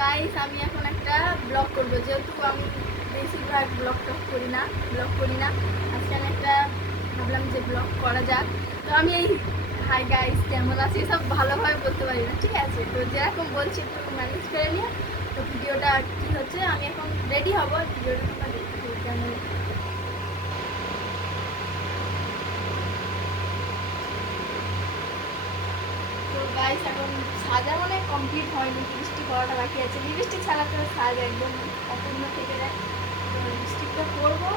Guys আমি এখন একটা ব্লগ করব, যেহেতু আমি বেশিরভাগ ব্লগ করি না। আজকে আমি একটা ভাবলাম যে ব্লগ করা যাক। তো আমি এই হাই গাইস কেমন আছে সব ভালোভাবে বলতে পারি না, ঠিক আছে? তো যেরকম বলছি একটু ম্যানেজ করে নিয়ে। তো ভিডিওটা কি হচ্ছে, আমি এখন রেডি হব, ভিডিওটা তোমরা দেখতে কেমন। তো গাইস এখন সাজা মানে কমপ্লিট হয়নি, লিপস্টিক করাটা বাকি আছে। লিপস্টিক ছাড়া তো সাজ একদম অপূর্ণ থেকে যায়। তো লিপস্টিকটা করবো,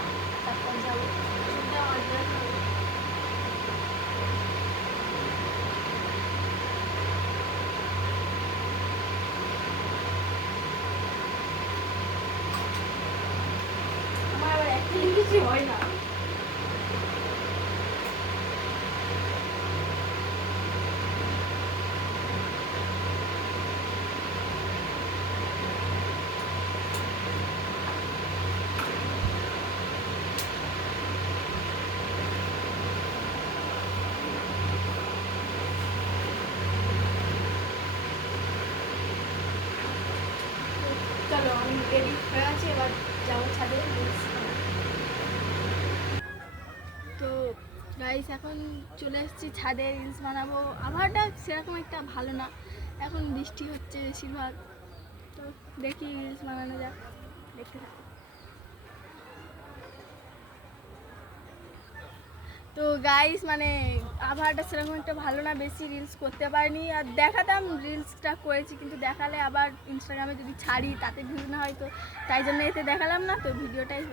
তারপর যাবো। সেটা অর্ডার করবো। আমার আবার একটা লিপস্টিক হয় না। চলো আমি রেডি হয়ে আছি, এবার যাবো ছাদে। তো গাইস এখন চলে এসেছি ছাদে, রিলস বানাবো। আবহাওয়াটা সেরকম একটা ভালো না, এখন বৃষ্টি হচ্ছে বেশিরভাগ। তো দেখি রিলস বানানো যাক, দেখতে থাকো। তো গাইস মানে আবহাওয়াটা সেরকম একটা ভালো না, বেশি রিলস করতে পারিনি। আর দেখাতাম রিলসটা করেছি, কিন্তু দেখালে আবার ইনস্টাগ্রামে যদি ছাড়ি তাতে ভিউ না হয়, তো তাই জন্য এতে দেখালাম না। তো ভিডিওটাই